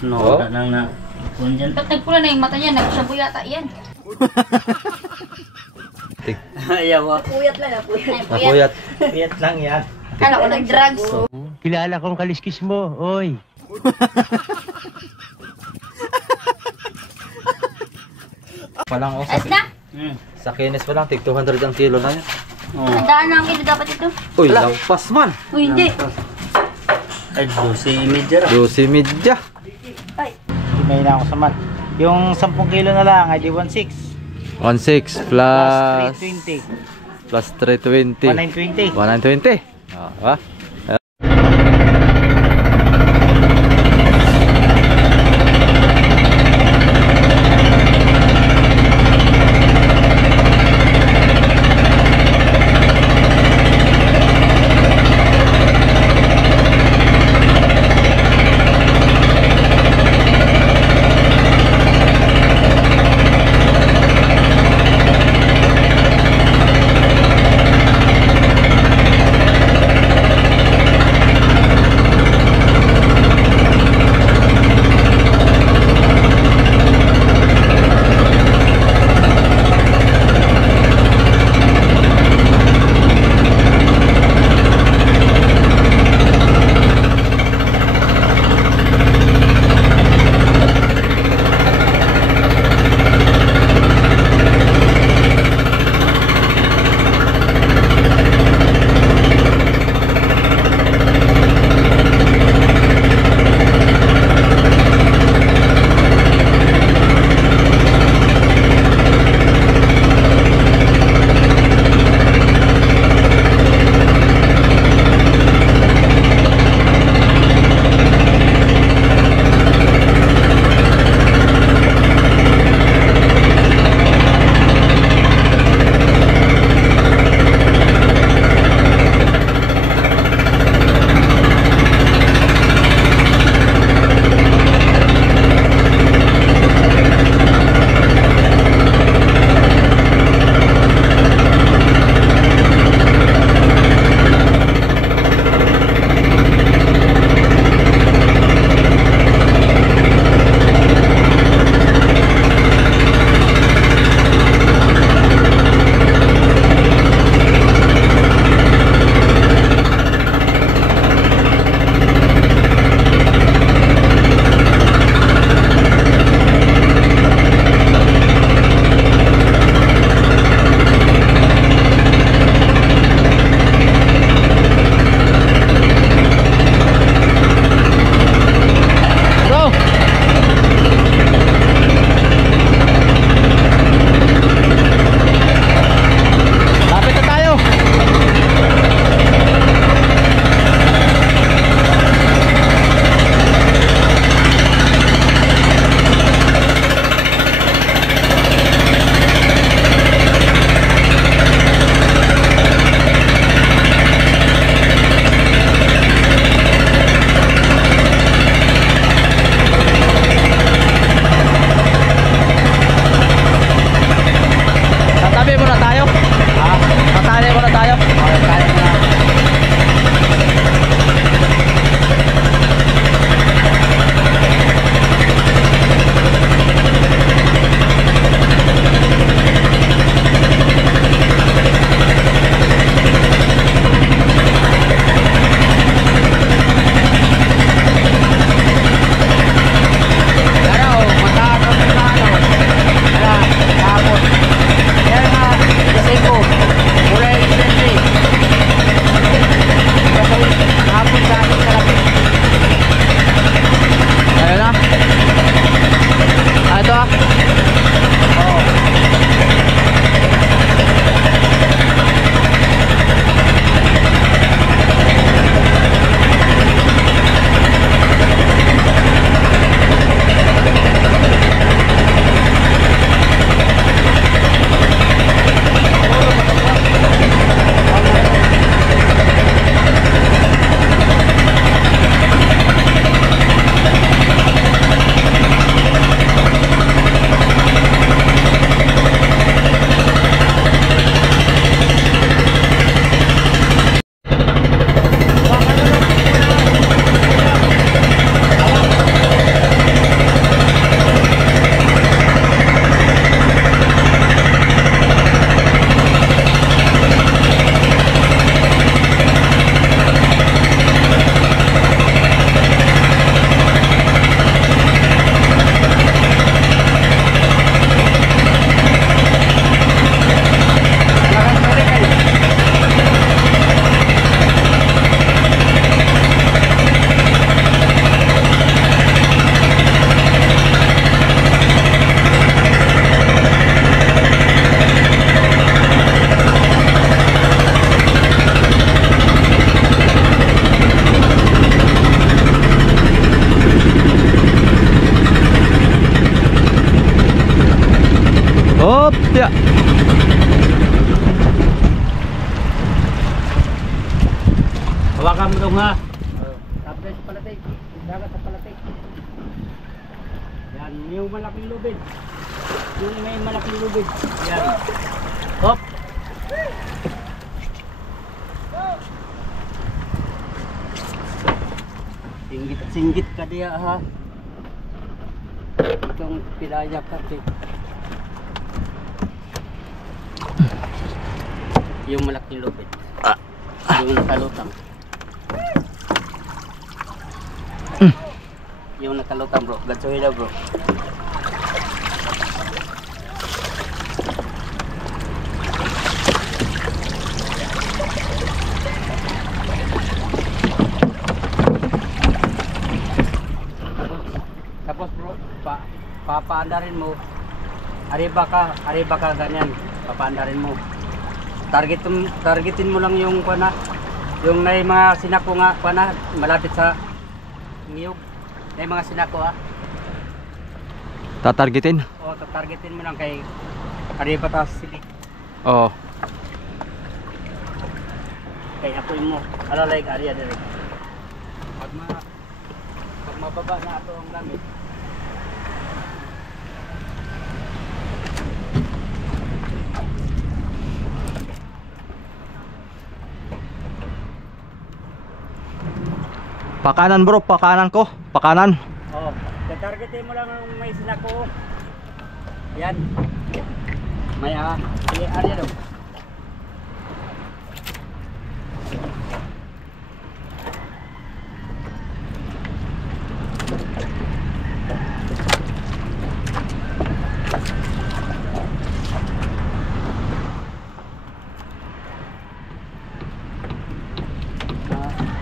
No, lang na. Kung dyan. Ba't nagpula na yung mata niya? Nagsabu yata yan. Ayaw mo. Puyat lang, puyat. Napuyat. Puyat lang yan. Kala ko nag-drugs. Kilala kong kaliskis mo, oy. Palang As na? Sa kinis pa lang, tig 200 ang kilo na yan. Tandaan na ang kilo dapat ito. Uy, lampas man. Uy, hindi. Ay, 12 media. 12 media. Ay. May na ako sa mat. Yung 10 kilo na lang ay di 16. 16 plus 320. plus 320. 1920. 120. Ah, Ilong ha. Tapos sa palatik. Dagat sa palatik. Yan, yung malaking lubid. Yung may malaking lubid. Yan. Hop. Singgit ka diya ha. Itong pilaya ka yung malaking lupit. Yung nakalutang. Yung nakalutang bro. Gatsuhin na bro. Tapos bro, papaandarin mo. Ariba ka ganyan. Papaandarin mo. Targetin mo lang yung pana, yung may mga sinako nga pana malapit sa niyog. May mga sinako ha. Tatargetin? O tatargetin mo lang kay ariba ta sili. Oo. Kay apoy mo. Ano like area dire. Pag mababa na ato ang gamit. Pakanan bro, pakanan ko. Pakanan. Oh, targetin mo lang ang may sinako. Yan. May area daw.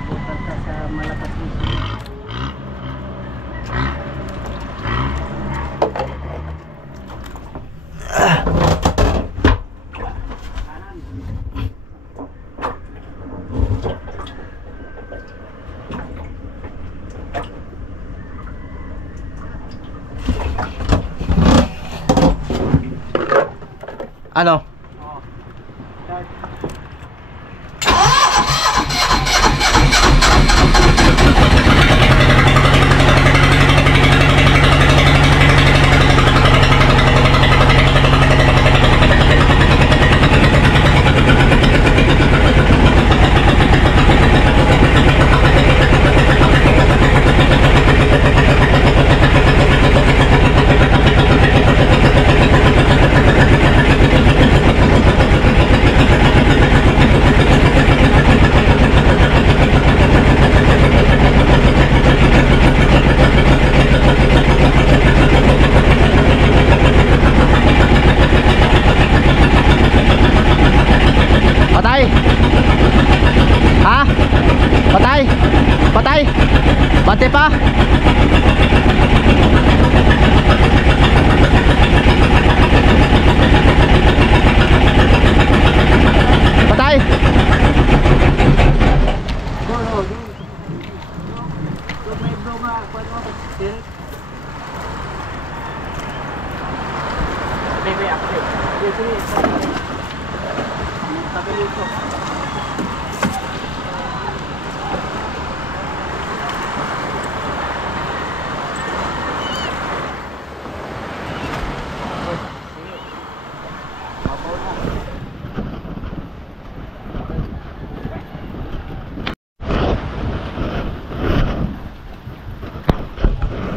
Bukan ka sa malakas mo. Ano? Oh. Start. Patay! Ha? Patay! Patay! Bante pa! Patay! May bro nga, paano ako? Baby, ako rin. Sige. Sabi nito.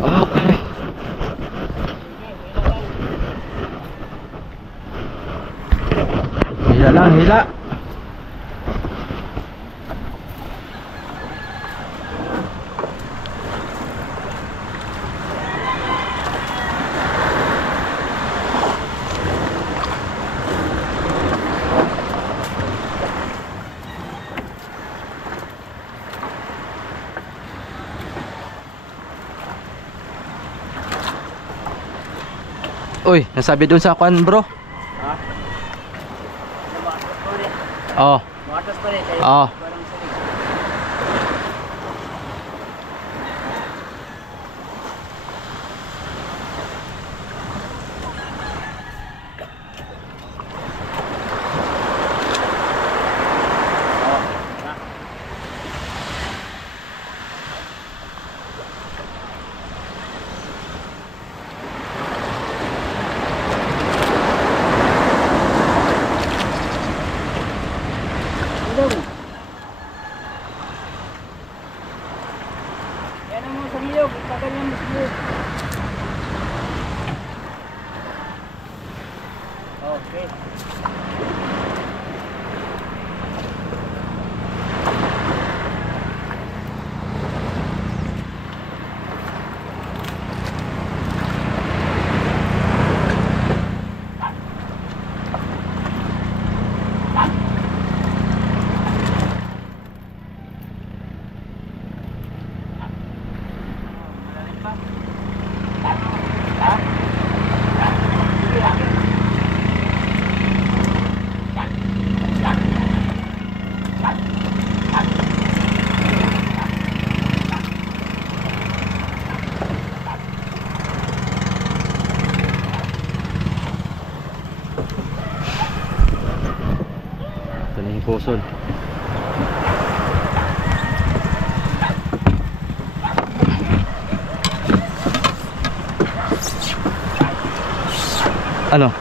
Okay. Hila lang, hila. Uy, nasabi dun sa kwan bro. Ha? Lumatas pa rin. Oo. Lumatas pa rin. Oo. Parang sabi. ano mo sa niyog, paganyan mo sa niyog. Okay. Ito na yung pusol. Ano?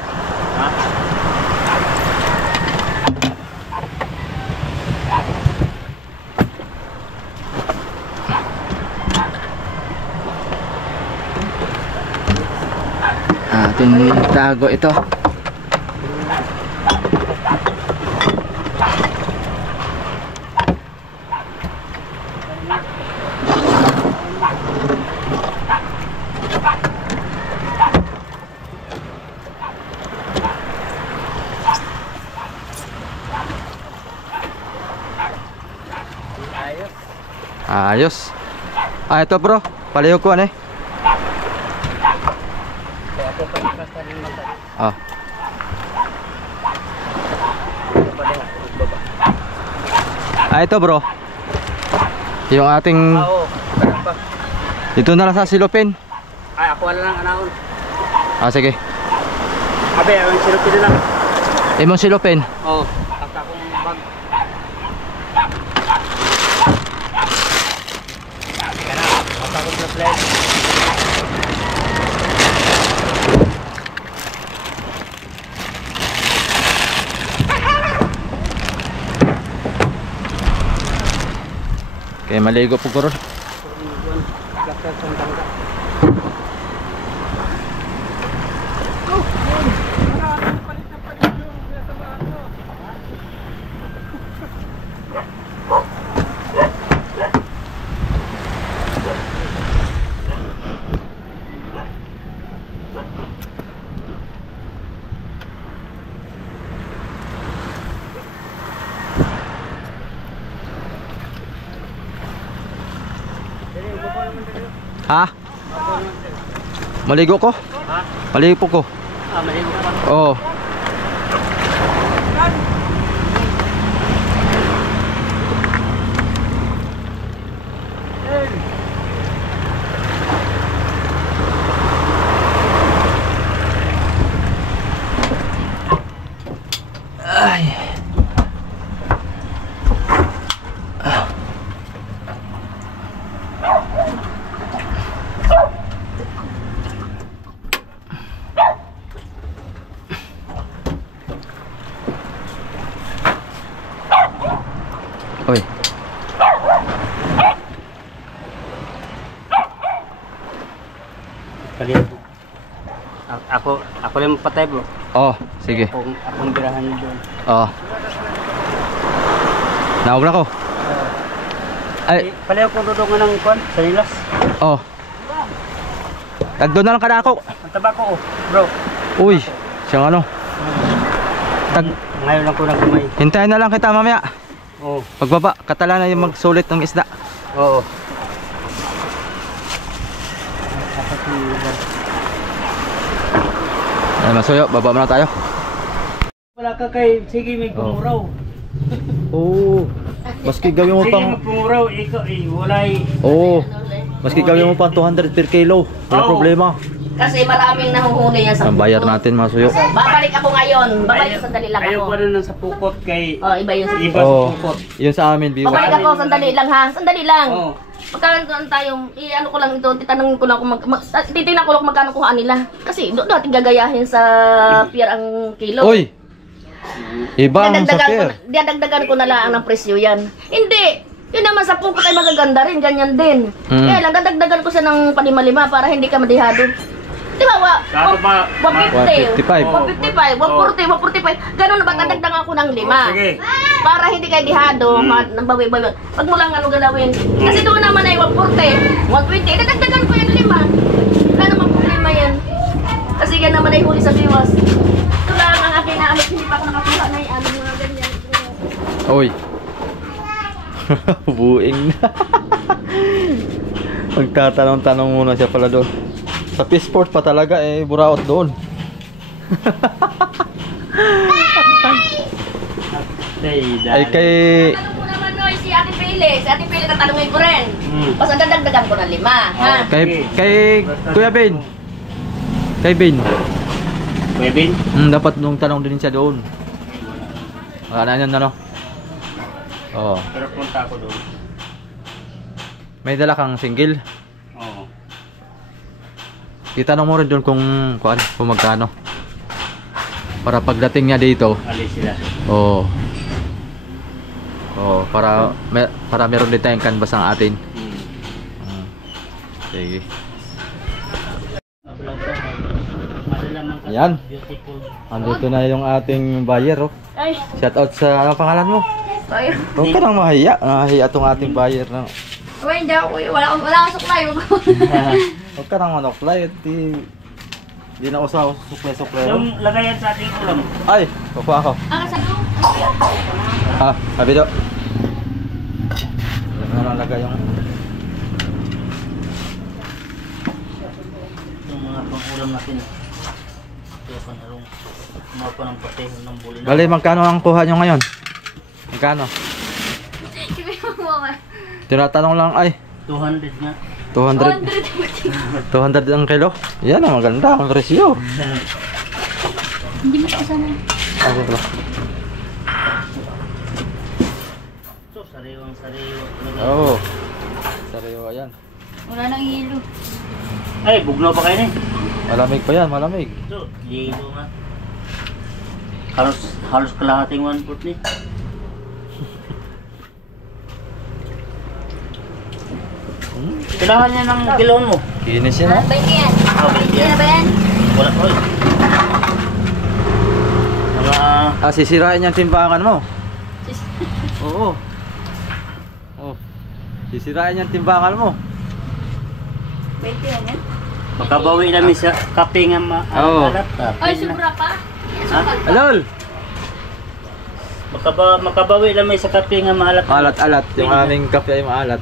Atin tago ito. Ayos. Ah, ito bro. Palihog ko ano eh. So ako pa basta rin mata. Ah. Baba. Ah, ito bro. Yung ating Oo. Pa. dito na lang sa silupin. Ay ako wala lang anaon. Ah, sige. Abe, ang silupin na lang. Imong silupin. Oo. At akong bag. Kana, at akong flashlight. Okay, maligo po ko ron. Ha? Maligo ko? Ha? Maligo ko. Ah, maligo ka. Oo. Ay. Oy. Kaliit. Ako lang patay bro. Oh, sige. Akong birahan doon. Oh. Naog na ko. Ay, Palayo ko dudungan ng kwan, sa nilas. oh. Tagdo na lang kada ako. Ang tabako oh, bro. Uy, siyang ano. Tag Ngayon lang ko nagkumay. hintayin na lang kita mamaya. Oo. Pagbaba, katala na yung magsulit ng isda. Oo. Ay, masuyo, baba muna tayo. Wala ka kay, sige may pumuraw. Oo. Maski gawin mo Sige pang may pumuraw, ikaw walay. Oo. Maski gawin mo pang 200 per kilo. Wala Oo. problema. Kasi maraming nahuhuli yan sa Ang bayar natin masuyo. Babalik ako ngayon. Babalik ko sandali lang Ayaw ako. ko na sa pukot kay Oh, iba yun sa iba sa Oo. pukot. Yun sa amin, biwa. Babalik ako sandali lang ha. Sandali lang. Oo. Magkano tayong, ano ko lang ito, titanungin ko lang kung titignan ko lang kung magkano kuhaan nila. Kasi doon natin gagayahin sa pier ang kilo. Uy! Iba ang sa pier. Dadagdagan ko na lang ng presyo yan. Hindi! Yun naman, 10 ko tayo magaganda rin, ganyan din. Kaya lang, dadagdagan ko siya ng palima-lima para hindi ka madihado. Di ba, Kano pa? 150, 155. 150, 140, 145. Ganun na ba, dadagdagan ko ng 5. Sige. Para hindi kayo dihado, bawi-bawi. Pag mo lang ano galawin. Kasi doon naman ay 140, 120. Dadagdagan ko yung 5. Wala naman problema yan. Kasi yan naman ay huli sa biwas. Ito lang ang aking naamit. Hindi pa ako nakakuha na yung ano mga ganyan. Uy. Buing na. Magtatanong-tanong muna siya pala doon. Sa Peaceport pa talaga eh, buraot doon. Ay kay... Tanong ko naman Noy, si Ate Pili. Si Ate Pili tatanungin ko rin. Basta dadagdagan ko ng 5. Ha? Kay Kuya Ben. Kay Ben. Kuya Ben? Dapat nung tanong din siya doon. Wala na yun, ano? Oo. Pero punta ako doon. May dala kang single. Oo. Itanong mo rin doon kung magkano. Para pagdating niya dito. Alis sila. Oo. Oo, para meron din tayong canvas ang atin. Sige. Ayan. Andito na yung ating buyer, oh. Ay, Shout out sa ano pangalan mo? ay. Huwag ka nang mahiya. Nahiya tong ating buyer na. Uy, hindi ako. Wala akong suklay. Huwag ka nang manoklay. Di na usaw suklay-suklay. Yung lagayan sa ating ulam. Ay, kukuha ako. Ang sabi ko. Sabi do. Ano lang lagay yung... Yung mga pang-ulam natin. Kaya panarong kumapa ng pateho ng buli na. Bali, magkano ang kuha nyo ngayon? Magkano? Tinatanong lang ay. 200 nga. 200 ang kilo. Yan ang maganda ang presyo. Hindi mo kasama. Ako pala. So, sariwang-sariwa. Oo. Sariwa yan. Wala nang hilo. Ay, bugnaw pa kayo na eh. Malamig pa yan, malamig. So, yelo nga. Halos kalahating 1/4 ni. Kailangan niya ng kilon mo. Kinis yan, oh. 20 yan. Ah, 20 na ba yan? Wala ko. Mga... Sisirain yung timbangan mo. Oo. Oh. Sisirain yung timbangan mo. 20 yan yan. Makabawi namin sa kape nga Oo. maalat. Ay, sobra pa. Ha? Alol! Makabawi namin sa kape nga maalat. Maalat-alat. Yung aming kape ay maalat.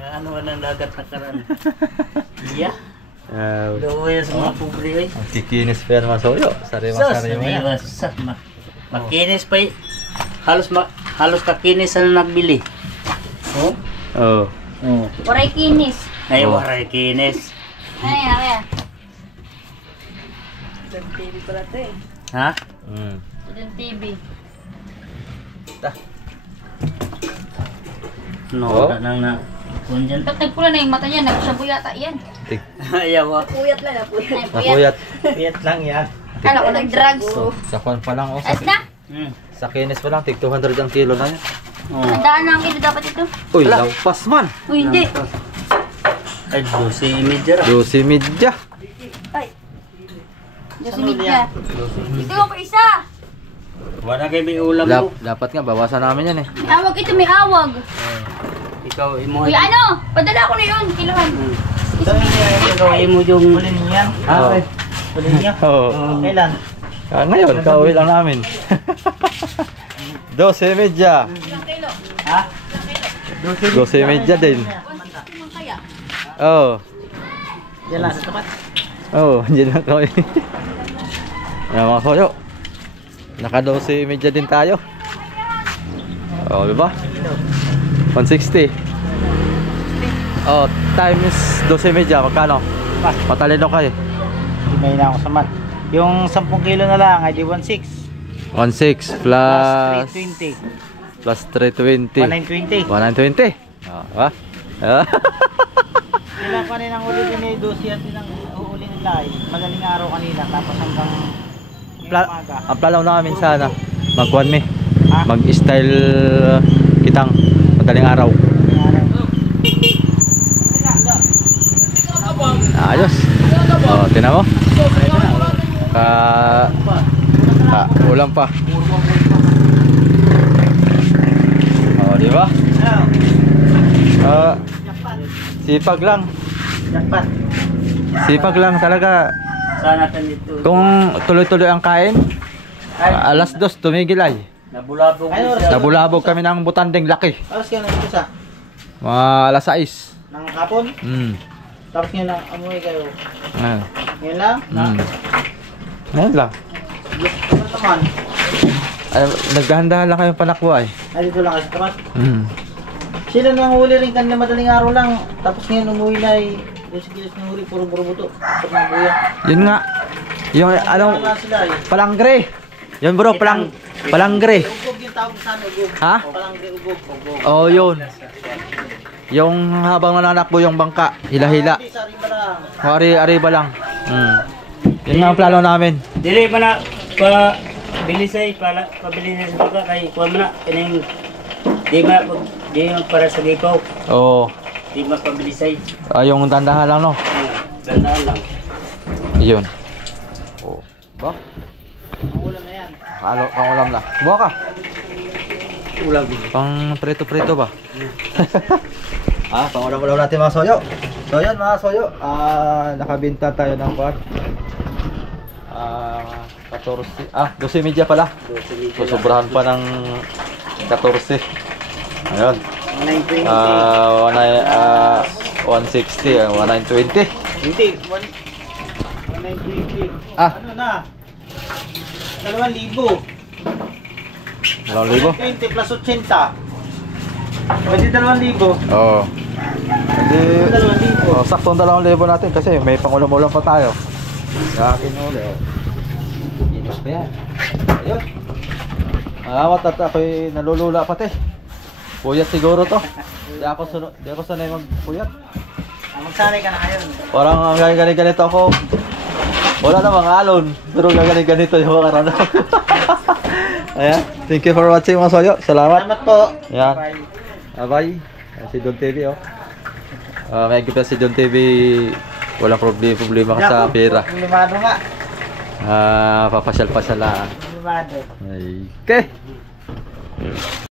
Naano ng dagat na karan. Iya. Uh, Doon sa mga pobre ay. Ang kikinis pa yan, Masoyo. Sariwa-sariwa yan. Makinis pa eh. Halos kakinis na nagbili. Oh? Oo. Oh. Waray kinis. Ay, Oh. waray kinis. Ay. Ha? Yung TV. No, Oh. nang na. Kung dyan. Ba't nagpula na yung mata niya? Nagsabu yata yan. Ayaw ah. Puyat lang, puyat. Ay, puyat. Napuyat. Piyat lang yan. Kala ko nag-drugs. Sa kwan pa lang, oh. As na? Sa kinis pa lang, tig 200 ang kilo na yan. Oh. Tandaan na ang kilo dapat ito. Uy, lampas man. Uy, hindi. Ay, 12 ra. 12 midya. Nasunod niya. Ito ako isa. Wala kayo may ulam mo. Dapat nga, bawasan namin yan eh. May awag ito, may awag. Ikaw, imo. Uy, ano? Padala ko na yun. Kilohan. Ikaw, imo yung... Huli niyan. Oo. Okay. Huli niya. Oo. Kailan? Ngayon, kauwi lang namin. 12 midya. Ha? 12 midya din. Kaya. Oo. Yan lang sa tapat. Oo, dyan lang kami. Ayan mga soyo. Naka 12 midya din tayo. Oo, diba? 160. Oh, times 12 midya, magkano? Matalino kayo. Hindi may na ako sa mat. Yung 10 kilo na lang ay di 1.6. 1.6 Plus plus 320. 320. 120. Oh, diba? Kailan kaninang huli din ni Dosi at ng uhuli nila ay madaling araw kanina tapos hanggang umaga. Ang plano namin sana magkuhan mi. mag-style kitang madaling araw. Ayos. Oh, tingnan mo. Ulam pa. Oh, di ba? Sipag lang. Sipag lang talaga. Sana natin dito. Kung tuloy-tuloy ang kain, alas 2 tumigil ay. Nabulabog siya. Nabulabog kami ng butanding laki. Tapos kaya nandito sa Mga alas 6. ng hapon. Tapos ngayon lang amoy kayo. Ngayon lang? Ngayon lang. Ano naman? Ay, nagdahan-dahan lang kayong panakwa ay. Dito lang kasi tapat. Sila nang huli rin kanina madaling araw lang. Tapos ngayon umuwi na ay doon sa kilos ng huli, puro buto. Pag mga buya. Yun nga. Yung anong Wala sila eh. palangre. Yun bro, palangre. Ugog yung tawag sa ugog. Ha? Palangre ugog. Oh, yun. Yung habang nananakbo yung bangka, hila-hila. Hindi, sa riba lang. Ari-ariba lang. Yun nga ang plano namin. Dili man na pabilisay pabilisay sa pagka kay kuha mo na kining di man para sa gikaw. Oo. Di man pabilisay. Yung tandahan lang, no? Dandaan lang. Yun. Oh. Ba? Ang ulam na yan. Pang ulam na. Buha ka. Ulam. Pang prito-prito ba? Pang ulam natin mga soyo. So yan mga soyo. Nakabinta tayo ng kuwan. 12 media pala. Susobrahan pa ng 14. Ayun. 920. 160, 1920. Hindi, 1,920. Ano na? 2,000. 2,000? 20 plus 80. Pwede 2,000. Oo. Hindi, 2,000. saktong 2,000 natin kasi may pangulam-ulam pa tayo. Yakin uli. Inos pa yan. Ayun. Awat at ako'y nalulula pati. Puyat siguro to. Di ako sanay magpuyat. Magsanay ka na ngayon. Parang ang ganito ako. Wala namang alon. Pero ganito yung mga rana. Ayan. Thank you for watching mga soyo. Salamat. Salamat po. Ayan. Bye. Bye. Si Don TV oh. May gift si Don TV. Walang problema ka sa pera. Limado nga. Papasyal-pasyal lang. Limado. Okay.